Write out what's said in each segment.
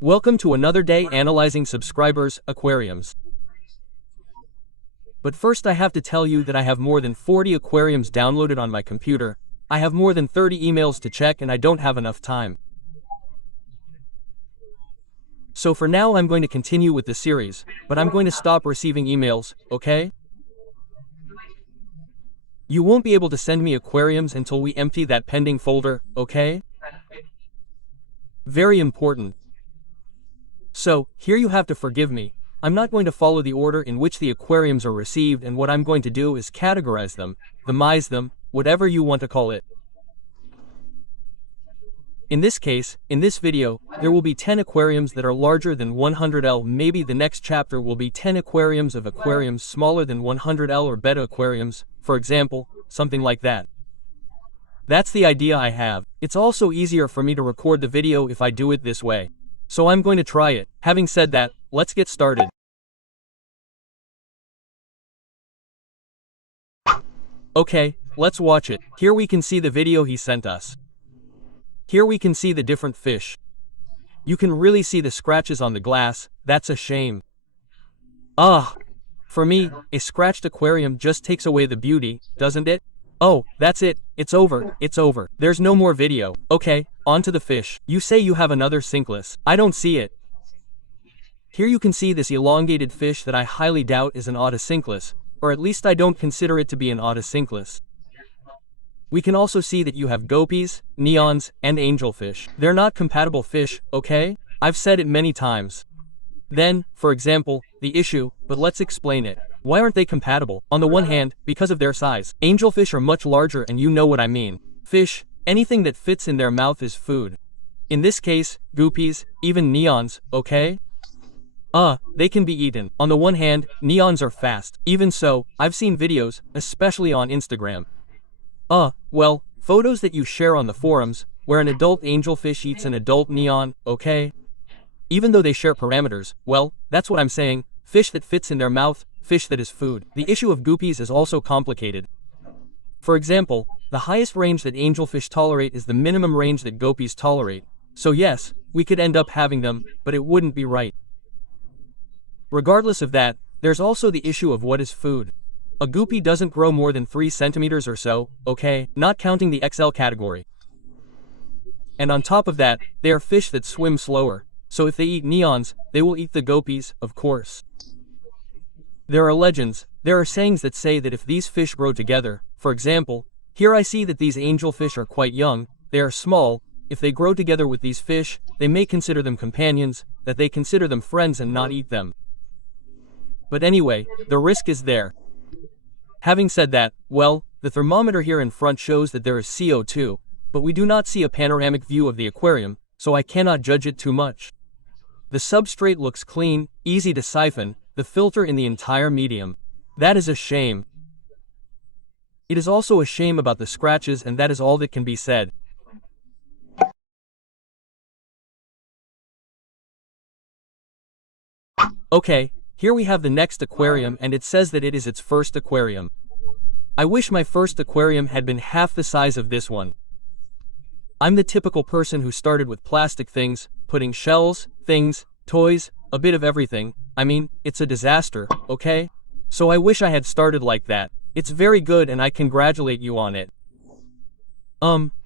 Welcome to another day analyzing subscribers, Aquariums. But first I have to tell you that I have more than 40 aquariums downloaded on my computer. I have more than 30 emails to check and I don't have enough time. So for now I'm going to continue with the series, but I'm going to stop receiving emails, okay? You won't be able to send me aquariums until we empty that pending folder, okay? Very important. So, here you have to forgive me. I'm not going to follow the order in which the aquariums are received, and what I'm going to do is categorize them, themize them, whatever you want to call it. In this case, in this video, there will be 10 aquariums that are larger than 100L. Maybe the next chapter will be 10 aquariums of aquariums smaller than 100L or beta aquariums, for example, something like that. That's the idea I have. It's also easier for me to record the video if I do it this way. So I'm going to try it. Having said that, let's get started. Okay, let's watch it. Here we can see the video he sent us. Here we can see the different fish. You can really see the scratches on the glass. That's a shame. For me, a scratched aquarium just takes away the beauty, doesn't it? Oh, that's it. It's over. It's over. There's no more video. Okay, on to the fish. You say you have another sinkless. I don't see it. Here you can see this elongated fish that I highly doubt is an autosinkless, or at least I don't consider it to be an autosinkless. We can also see that you have guppies, neons, and angelfish. They're not compatible fish, okay? I've said it many times. Then, for example, the issue, but let's explain it. Why aren't they compatible? On the one hand, because of their size. Angelfish are much larger and you know what I mean. Fish, anything that fits in their mouth is food. In this case, guppies, even neons, okay? They can be eaten. On the one hand, neons are fast. Even so, I've seen videos, especially on Instagram. Well, photos that you share on the forums, where an adult angelfish eats an adult neon, okay? Even though they share parameters, well, that's what I'm saying, fish that fits in their mouth, fish that is food. The issue of guppies is also complicated. For example, the highest range that angelfish tolerate is the minimum range that guppies tolerate. So yes, we could end up having them, but it wouldn't be right. Regardless of that, there's also the issue of what is food. A guppy doesn't grow more than 3 centimeters or so, okay, not counting the XL category. And on top of that, they are fish that swim slower. So if they eat neons, they will eat the guppies, of course. There are legends, there are sayings that say that if these fish grow together, for example, here I see that these angelfish are quite young, they are small, if they grow together with these fish, they may consider them companions, that they consider them friends and not eat them. But anyway, the risk is there. Having said that, well, the thermometer here in front shows that there is CO2, but we do not see a panoramic view of the aquarium, so I cannot judge it too much. The substrate looks clean, easy to siphon, the filter in the entire medium. That is a shame. It is also a shame about the scratches, and that is all that can be said. Okay, here we have the next aquarium and it says that it is its first aquarium. I wish my first aquarium had been half the size of this one. I'm the typical person who started with plastic things, putting shells, things, toys, a bit of everything. I mean, it's a disaster, okay? So I wish I had started like that. It's very good and I congratulate you on it.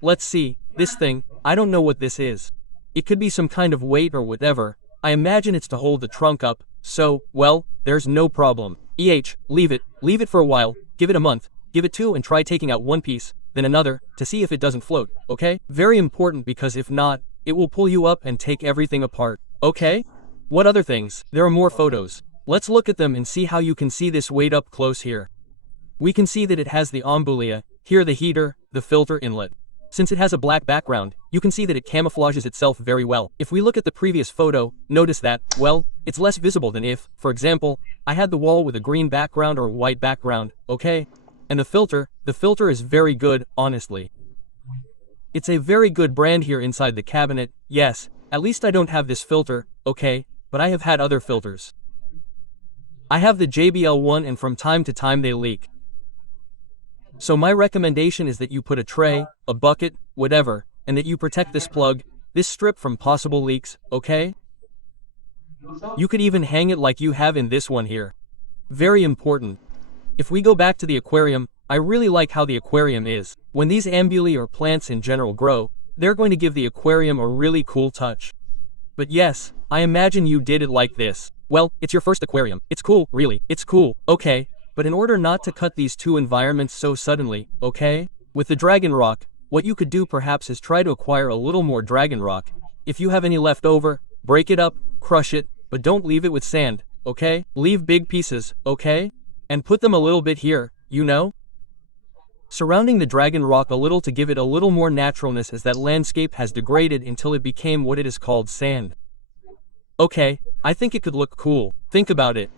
Let's see, this thing, I don't know what this is. It could be some kind of weight or whatever. I imagine it's to hold the trunk up, so, well, there's no problem. Leave it for a while, give it a month, give it 2 and try taking out one piece, then another, to see if it doesn't float, okay? Very important because if not, it will pull you up and take everything apart, okay? What other things? There are more photos. Let's look at them and see how you can see this weight up close here. We can see that it has the ombulia, here the heater, the filter inlet. Since it has a black background, you can see that it camouflages itself very well. If we look at the previous photo, notice that, well, it's less visible than if, for example, I had the wall with a green background or a white background, okay? And the filter is very good, honestly. It's a very good brand here inside the cabinet, yes, at least I don't have this filter, okay, but I have had other filters. I have the JBL one and from time to time they leak. So my recommendation is that you put a tray, a bucket, whatever, and that you protect this plug, this strip from possible leaks, okay? You could even hang it like you have in this one here. Very important. If we go back to the aquarium, I really like how the aquarium is. When these ambuli or plants in general grow, they're going to give the aquarium a really cool touch. But yes, I imagine you did it like this. Well, it's your first aquarium. It's cool, really. It's cool, okay? But in order not to cut these two environments so suddenly, okay? With the dragon rock, what you could do perhaps is try to acquire a little more dragon rock. If you have any left over, break it up, crush it, but don't leave it with sand, okay? Leave big pieces, okay? And put them a little bit here, you know? Surrounding the dragon rock a little to give it a little more naturalness, as that landscape has degraded until it became what it is called sand. Okay, I think it could look cool. Think about it.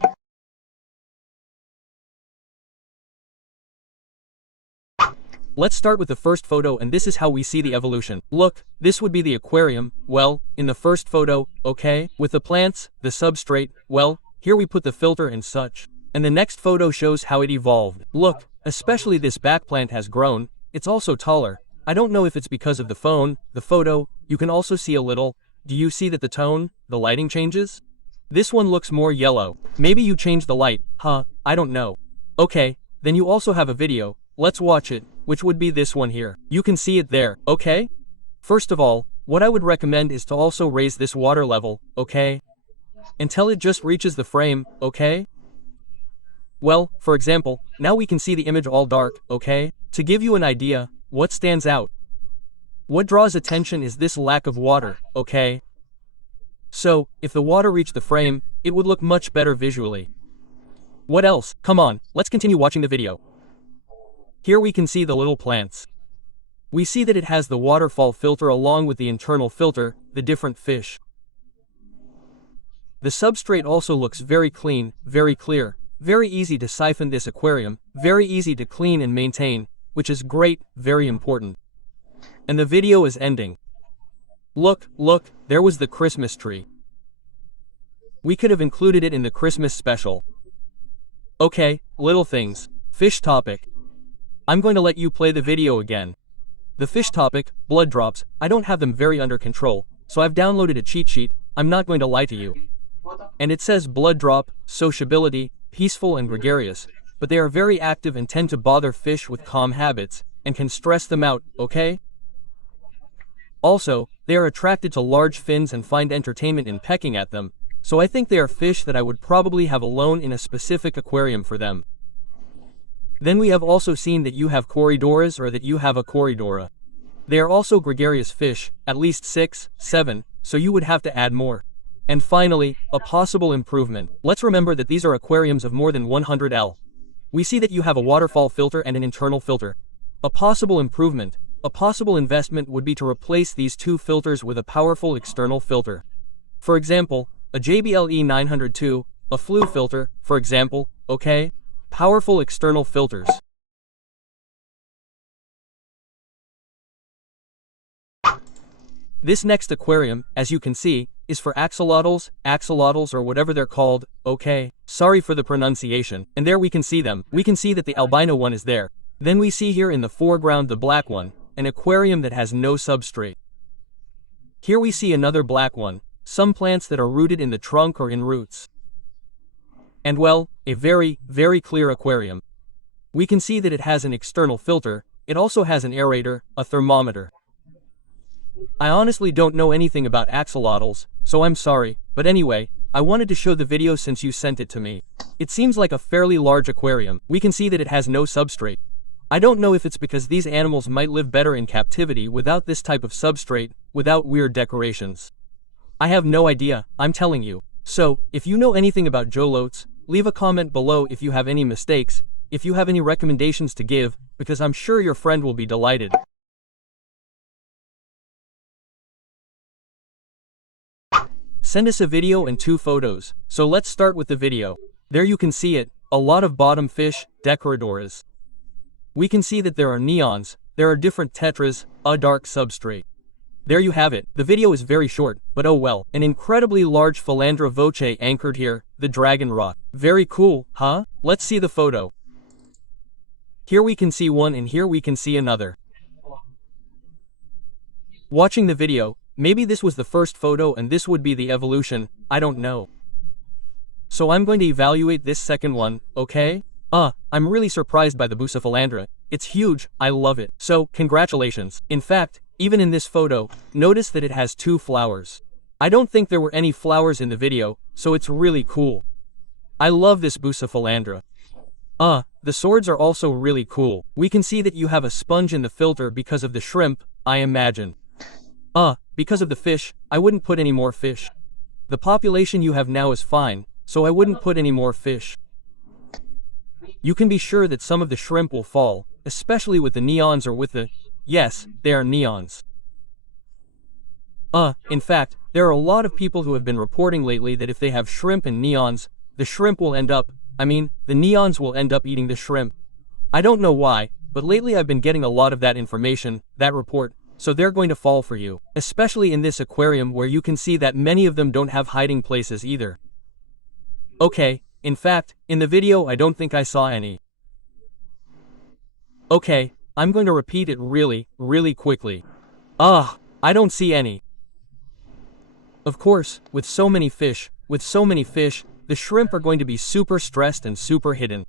Let's start with the first photo, and this is how we see the evolution. Look, this would be the aquarium, well, in the first photo, okay? With the plants, the substrate, well, here we put the filter and such. And the next photo shows how it evolved. Look, especially this back plant has grown, it's also taller. I don't know if it's because of the phone, the photo, you can also see a little. Do you see that the tone, the lighting changes? This one looks more yellow. Maybe you changed the light, huh? I don't know. Okay, then you also have a video, let's watch it, which would be this one here. You can see it there, okay? First of all, what I would recommend is to also raise this water level, okay? Until it just reaches the frame, okay? Well, for example, now we can see the image all dark, okay? To give you an idea, what stands out? What draws attention is this lack of water, okay? So, if the water reached the frame, it would look much better visually. What else? Come on, let's continue watching the video. Here we can see the little plants. We see that it has the waterfall filter along with the internal filter, the different fish. The substrate also looks very clean, very clear, very easy to siphon this aquarium, very easy to clean and maintain, which is great, very important. And the video is ending. Look, look, there was the Christmas tree. We could have included it in the Christmas special. Okay, little things. Fish topic. I'm going to let you play the video again. The fish topic, blood drops, I don't have them very under control, so I've downloaded a cheat sheet, I'm not going to lie to you. And it says blood drop, sociability, peaceful and gregarious, but they are very active and tend to bother fish with calm habits, and can stress them out, okay? Also, they are attracted to large fins and find entertainment in pecking at them, so I think they are fish that I would probably have alone in a specific aquarium for them. Then we have also seen that you have Corydoras or that you have a Corydora. They are also gregarious fish, at least 6, 7, so you would have to add more. And finally, a possible improvement. Let's remember that these are aquariums of more than 100 L. We see that you have a waterfall filter and an internal filter. A possible improvement, a possible investment would be to replace these two filters with a powerful external filter. For example, a JBL E902, a flue filter, for example, okay? Powerful external filters. This next aquarium, as you can see, is for axolotls or whatever they're called, okay? Sorry for the pronunciation. And there we can see them. We can see that the albino one is there. Then we see here in the foreground the black one, an aquarium that has no substrate. Here we see another black one, some plants that are rooted in the trunk or in roots. And well, a very, very clear aquarium. We can see that it has an external filter, it also has an aerator, a thermometer. I honestly don't know anything about axolotls, so I'm sorry, but anyway, I wanted to show the video since you sent it to me. It seems like a fairly large aquarium. We can see that it has no substrate. I don't know if it's because these animals might live better in captivity without this type of substrate, without weird decorations. I have no idea, I'm telling you. So, if you know anything about Jolotes, leave a comment below if you have any mistakes, if you have any recommendations to give, because I'm sure your friend will be delighted. Send us a video and 2 photos, so let's start with the video. There you can see it, a lot of bottom fish, Decoradoras. We can see that there are neons, there are different tetras, a dark substrate. There you have it. The video is very short, but oh well. An incredibly large Philandra voce anchored here, the dragon rock. Very cool, huh? Let's see the photo. Here we can see one and here we can see another. Watching the video, Maybe this was the first photo and this would be the evolution, I don't know. So I'm going to evaluate this second one, okay? I'm really surprised by the Bucephalandra. It's huge, I love it. So, congratulations. In fact, even in this photo, notice that it has 2 flowers. I don't think there were any flowers in the video, so it's really cool. I love this Bucephalandra. The swords are also really cool. We can see that you have a sponge in the filter because of the shrimp, I imagine. Because of the fish, I wouldn't put any more fish. The population you have now is fine, so I wouldn't put any more fish. You can be sure that some of the shrimp will fall, especially with the neons or with the... Yes, they are neons. In fact, there are a lot of people who have been reporting lately that if they have shrimp and neons, the shrimp will end up... the neons will end up eating the shrimp. I don't know why, but lately I've been getting a lot of that information, that report, so they're going to fall for you. Especially in this aquarium where you can see that many of them don't have hiding places either. Okay, in fact, in the video I don't think I saw any. Okay, I'm going to repeat it really, really quickly. I don't see any. Of course, with so many fish, the shrimp are going to be super stressed and super hidden.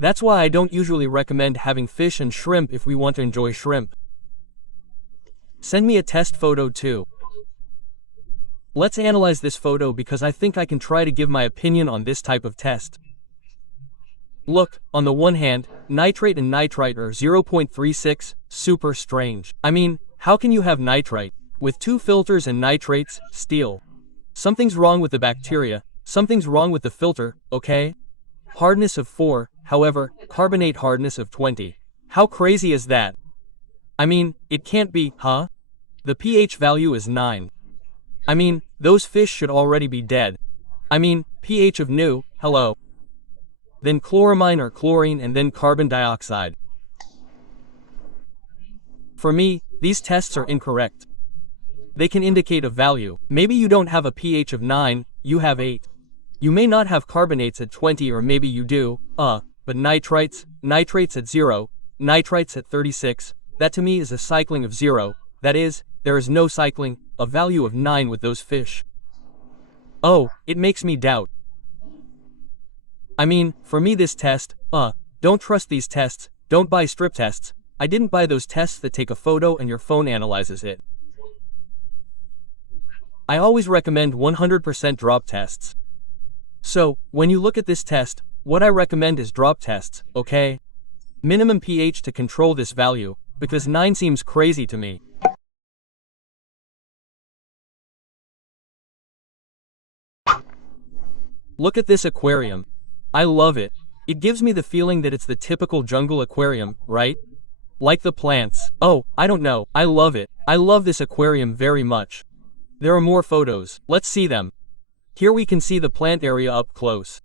That's why I don't usually recommend having fish and shrimp if we want to enjoy shrimp. Send me a test photo too. Let's analyze this photo because I think I can try to give my opinion on this type of test. Look, on the one hand, nitrate and nitrite are 0.36, super strange. How can you have nitrite with 2 filters and nitrates, steel? Something's wrong with the bacteria, something's wrong with the filter, okay? Hardness of 4, however, carbonate hardness of 20. How crazy is that? It can't be, huh? The pH value is 9. Those fish should already be dead. pH of new, hello. Then chloramine or chlorine and then carbon dioxide. For me, these tests are incorrect. They can indicate a value. Maybe you don't have a pH of 9, you have 8. You may not have carbonates at 20 or maybe you do, but nitrates at 0, nitrites at 36, that to me is a cycling of 0, that is, there is no cycling, a value of 9 with those fish. It makes me doubt. For me this test, don't trust these tests, don't buy strip tests. I didn't buy those tests that take a photo and your phone analyzes it. I always recommend 100% drop tests. So, when you look at this test, what I recommend is drop tests, okay? Minimum pH to control this value, because 9 seems crazy to me. Look at this aquarium. I love it. It gives me the feeling that it's the typical jungle aquarium, right? Like the plants. I don't know. I love it. I love this aquarium very much. There are more photos. Let's see them. Here we can see the plant area up close.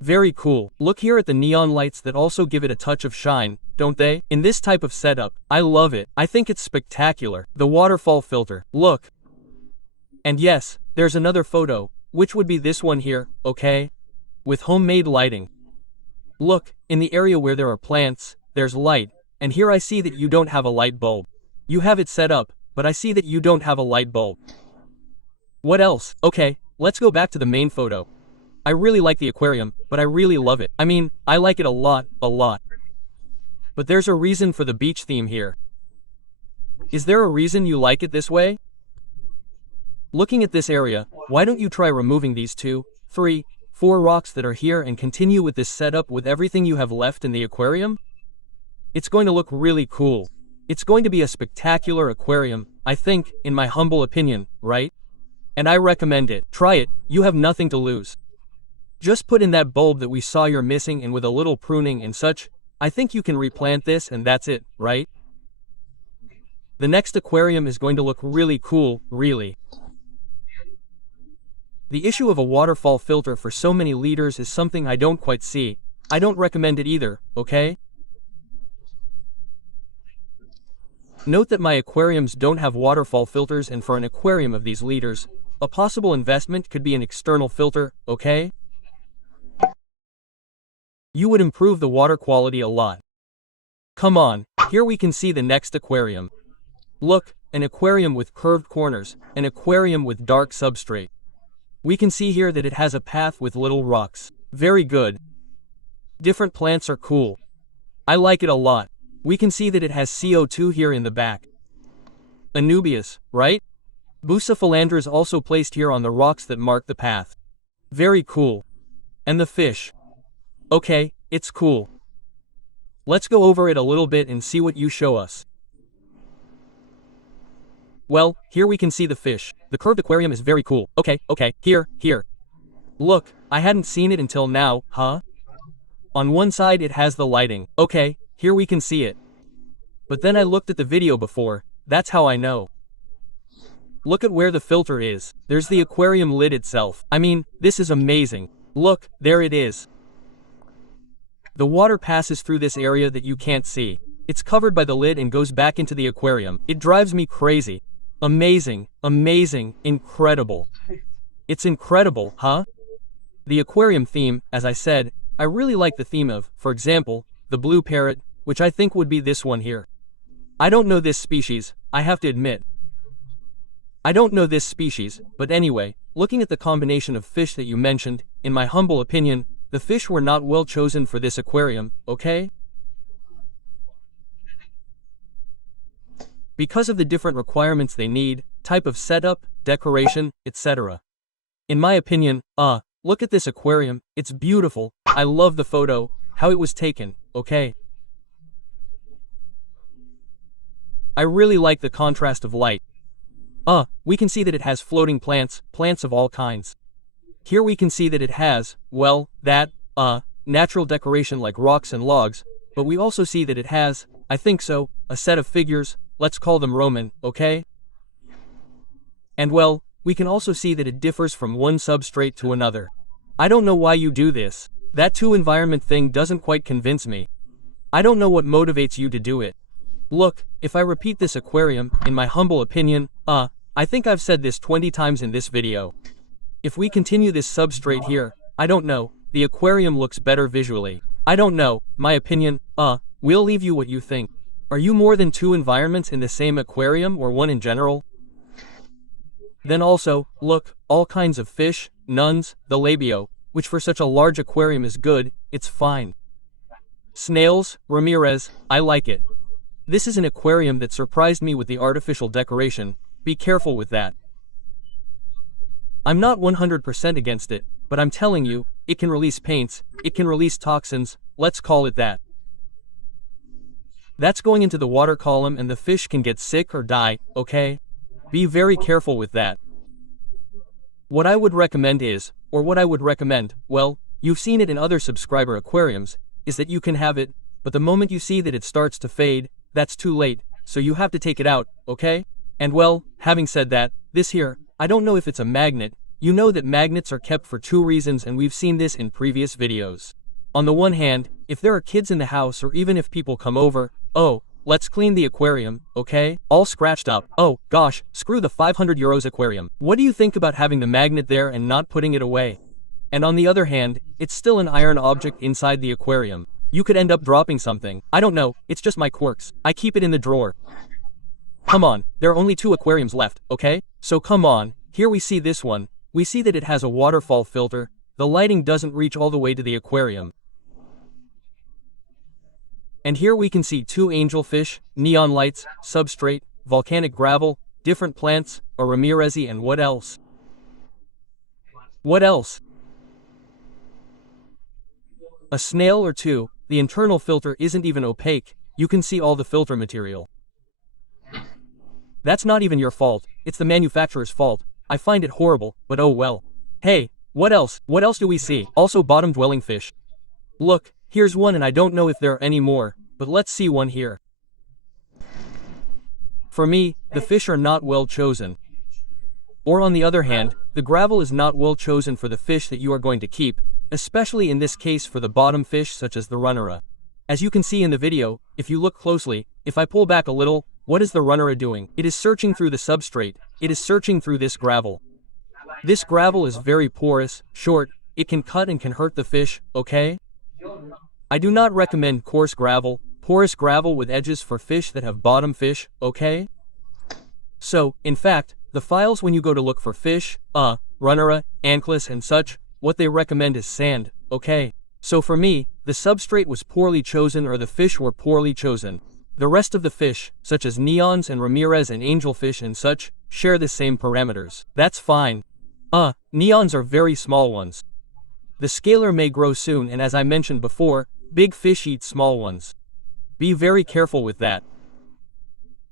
Very cool. Look here at the neon lights that also give it a touch of shine, don't they? In this type of setup, I love it. I think it's spectacular. The waterfall filter. Look. And yes, there's another photo, which would be this one here, okay? With homemade lighting. Look, in the area where there are plants, there's light, and here I see that you don't have a light bulb. You have it set up, but I see that you don't have a light bulb. What else? Okay, let's go back to the main photo. I really like the aquarium, but I really love it. I like it a lot. But there's a reason for the beach theme here. Is there a reason you like it this way? Looking at this area, why don't you try removing these 2, 3, 4 rocks that are here and continue with this setup with everything you have left in the aquarium? It's going to look really cool. It's going to be a spectacular aquarium, I think, in my humble opinion, right? And I recommend it. Try it, you have nothing to lose. Just put in that bulb that we saw you're missing and with a little pruning and such, I think you can replant this and that's it, right? The next aquarium is going to look really cool, really. The issue of a waterfall filter for so many liters is something I don't quite see. I don't recommend it either, okay? Note that my aquariums don't have waterfall filters, and for an aquarium of these liters, a possible investment could be an external filter, okay? You would improve the water quality a lot. Come on, here we can see the next aquarium. Look, an aquarium with curved corners, an aquarium with dark substrate. We can see here that it has a path with little rocks. Very good. Different plants are cool. I like it a lot. We can see that it has CO2 here in the back. Anubias, right? Bucephalandra is also placed here on the rocks that mark the path. Very cool. And the fish. Okay, it's cool. Let's go over it a little bit and see what you show us. Well, here we can see the fish. The curved aquarium is very cool. Okay, here. Look, I hadn't seen it until now, huh? On one side it has the lighting. Okay, here we can see it. But then I looked at the video before, that's how I know. Look at where the filter is. There's the aquarium lid itself. I mean, this is amazing. Look, there it is. The water passes through this area that you can't see. It's covered by the lid and goes back into the aquarium. It drives me crazy. Amazing, incredible. It's incredible, huh? The aquarium theme, as I said, I really like the theme of, for example, the blue parrot, which I think would be this one here. I don't know this species, I have to admit. I don't know this species, but anyway, looking at the combination of fish that you mentioned, in my humble opinion, the fish were not well chosen for this aquarium, okay? Because of the different requirements they need, type of setup, decoration, etc. In my opinion, look at this aquarium, it's beautiful, I love the photo, how it was taken, okay? I really like the contrast of light. We can see that it has floating plants of all kinds. Here we can see that it has, well, that, natural decoration like rocks and logs, but we also see that it has, I think so, a set of figures, let's call them Roman, okay? And well, we can also see that it differs from one substrate to another. I don't know why you do this. That two-environment thing doesn't quite convince me. I don't know what motivates you to do it. Look, if I repeat this aquarium, in my humble opinion, I think I've said this 20 times in this video. If we continue this substrate here, I don't know, the aquarium looks better visually. I don't know, my opinion, we'll leave you what you think. Are you more than two environments in the same aquarium or one in general? Then also, look, all kinds of fish, nuns, the labio, which for such a large aquarium is good, it's fine. Snails, Ramirez, I like it. This is an aquarium that surprised me with the artificial decoration, be careful with that. I'm not 100% against it, but I'm telling you, it can release paints, it can release toxins, let's call it that. That's going into the water column and the fish can get sick or die, okay? Be very careful with that. What I would recommend is, or what I would recommend, well, you've seen it in other subscriber aquariums, is that you can have it, but the moment you see that it starts to fade, that's too late, so you have to take it out, okay? And well, having said that, this here, I don't know if it's a magnet, you know that magnets are kept for two reasons and we've seen this in previous videos. On the one hand, if there are kids in the house or even if people come over, let's clean the aquarium, okay? All scratched up. Oh, gosh, screw the 500 euros aquarium. What do you think about having the magnet there and not putting it away? And on the other hand, it's still an iron object inside the aquarium. You could end up dropping something. I don't know, it's just my quirks. I keep it in the drawer. Come on, there are only two aquariums left, okay? So come on, here we see this one. We see that it has a waterfall filter. The lighting doesn't reach all the way to the aquarium. And here we can see two angelfish, neon lights, substrate, volcanic gravel, different plants, a Ramirezi, and what else? What else? A snail or two. The internal filter isn't even opaque, you can see all the filter material. That's not even your fault, it's the manufacturer's fault. I find it horrible, but oh well. Hey, what else? What else do we see? Also bottom-dwelling fish. Look, here's one and I don't know if there are any more, but let's see one here. For me, the fish are not well chosen. Or on the other hand, the gravel is not well chosen for the fish that you are going to keep, especially in this case for the bottom fish such as the runnera. As you can see in the video, if you look closely, if I pull back a little, what is the runnera doing? It is searching through the substrate, it is searching through this gravel. This gravel is very porous, short, it can cut and can hurt the fish, okay? I do not recommend coarse gravel, porous gravel with edges for fish that have bottom fish, okay? So, in fact, the files when you go to look for fish, runnera, anclas and such, what they recommend is sand, okay? So for me, the substrate was poorly chosen or the fish were poorly chosen. The rest of the fish, such as neons and Ramirez and angelfish and such, share the same parameters. That's fine. Neons are very small ones. The scalar may grow soon and as I mentioned before, big fish eat small ones. Be very careful with that.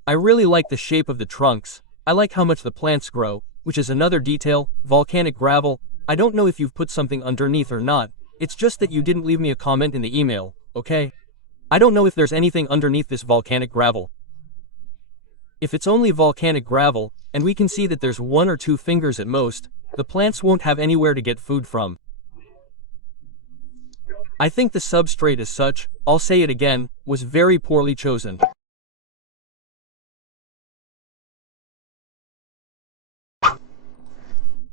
I really like the shape of the trunks. I like how much the plants grow, which is another detail. Volcanic gravel. I don't know if you've put something underneath or not. It's just that you didn't leave me a comment in the email, okay? I don't know if there's anything underneath this volcanic gravel. If it's only volcanic gravel, and we can see that there's 1 or 2 fingers at most, the plants won't have anywhere to get food from. I think the substrate as such, I'll say it again, was very poorly chosen.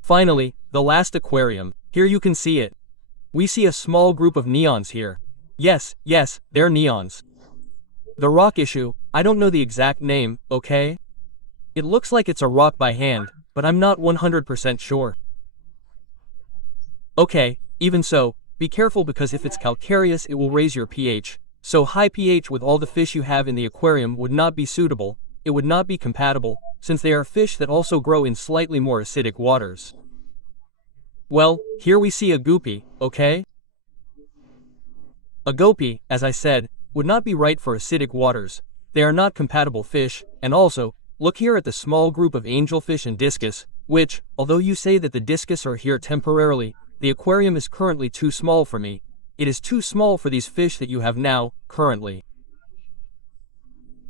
Finally, the last aquarium. Here you can see it. We see a small group of neons here. Yes, they're neons. The rock issue, I don't know the exact name, okay? It looks like it's a rock by hand, but I'm not 100% sure. Okay, even so, be careful because if it's calcareous it will raise your pH. So high pH with all the fish you have in the aquarium would not be suitable, it would not be compatible, since they are fish that also grow in slightly more acidic waters. Well, here we see a guppy, okay? A guppy, as I said, would not be right for acidic waters. They are not compatible fish, and also, look here at the small group of angelfish and discus, which, although you say that the discus are here temporarily, the aquarium is currently too small for me. It is too small for these fish that you have now, currently.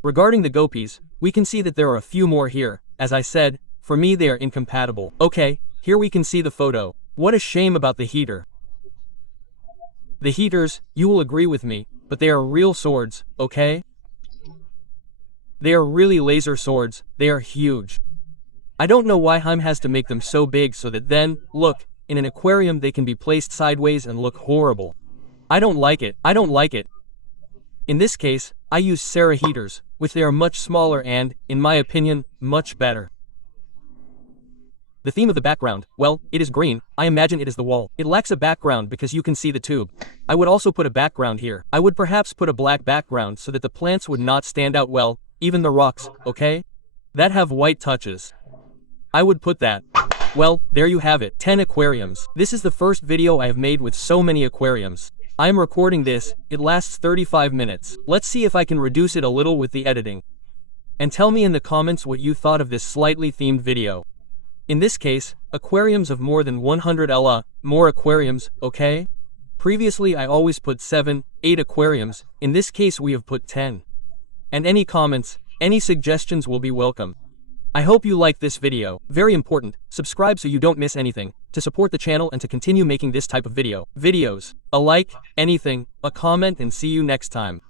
Regarding the guppies, we can see that there are a few more here. As I said, for me they are incompatible. Okay, here we can see the photo. What a shame about the heater. The heaters, you will agree with me, but they are real swords, okay? They are really laser swords, they are huge. I don't know why Heim has to make them so big so that then, look, in an aquarium they can be placed sideways and look horrible. I don't like it. In this case, I use Sarah heaters, which they are much smaller and, in my opinion, much better. The theme of the background, well, it is green. I imagine it is the wall. It lacks a background because you can see the tube. I would also put a background here. I would perhaps put a black background so that the plants would not stand out well, even the rocks, okay? That have white touches. I would put that. Well, there you have it, 10 aquariums. This is the first video I have made with so many aquariums. I am recording this, it lasts 35 minutes. Let's see if I can reduce it a little with the editing. And tell me in the comments what you thought of this slightly themed video. In this case, aquariums of more than 100 more aquariums, okay? Previously I always put 7, 8 aquariums, in this case we have put 10. And any comments, any suggestions will be welcome. I hope you liked this video. Very important, subscribe so you don't miss anything, to support the channel and to continue making this type of videos. A like, anything, a comment and see you next time.